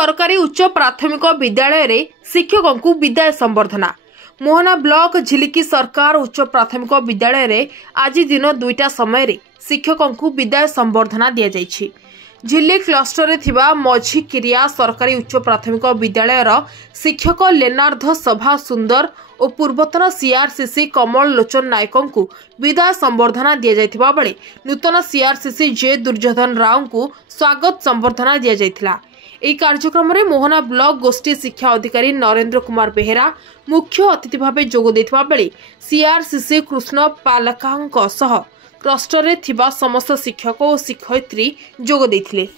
सरकारी उच्च प्राथमिक विद्यालय रे शिक्षकों को विदाय संबर्धना। मोहना ब्लॉक झिलिकी सरकार उच्च प्राथमिक विद्यालय रे आज दिन 2टा समय रे शिक्षकों को विदाय संबर्धना दिया जायछि। झिल्ली क्लस्टर थिबा मझी किरिया सरकारी उच्च प्राथमिक विद्यालय शिक्षक लेनार्ध सभा सुंदर और पूर्वतन सीआरसीसी कमल लोचन नायकों को विदाय संबर्धना दिया जायथिबा बेले नूतन सीआरसीसी जे दुर्योधन राव को स्वागत संबर्धना दिया जायथिला। এই कार्यक्रम मोहना ब्लॉक गोष्ठी शिक्षा अधिकारी नरेंद्र कुमार बेहेरा मुख्य अतिथि भाव जोग देथिबा बेले सीआरसीसी कृष्ण पालकांक सह क्लस्टर रे थिबा समस्त शिक्षक और शिक्षयित्री जोग देथिले।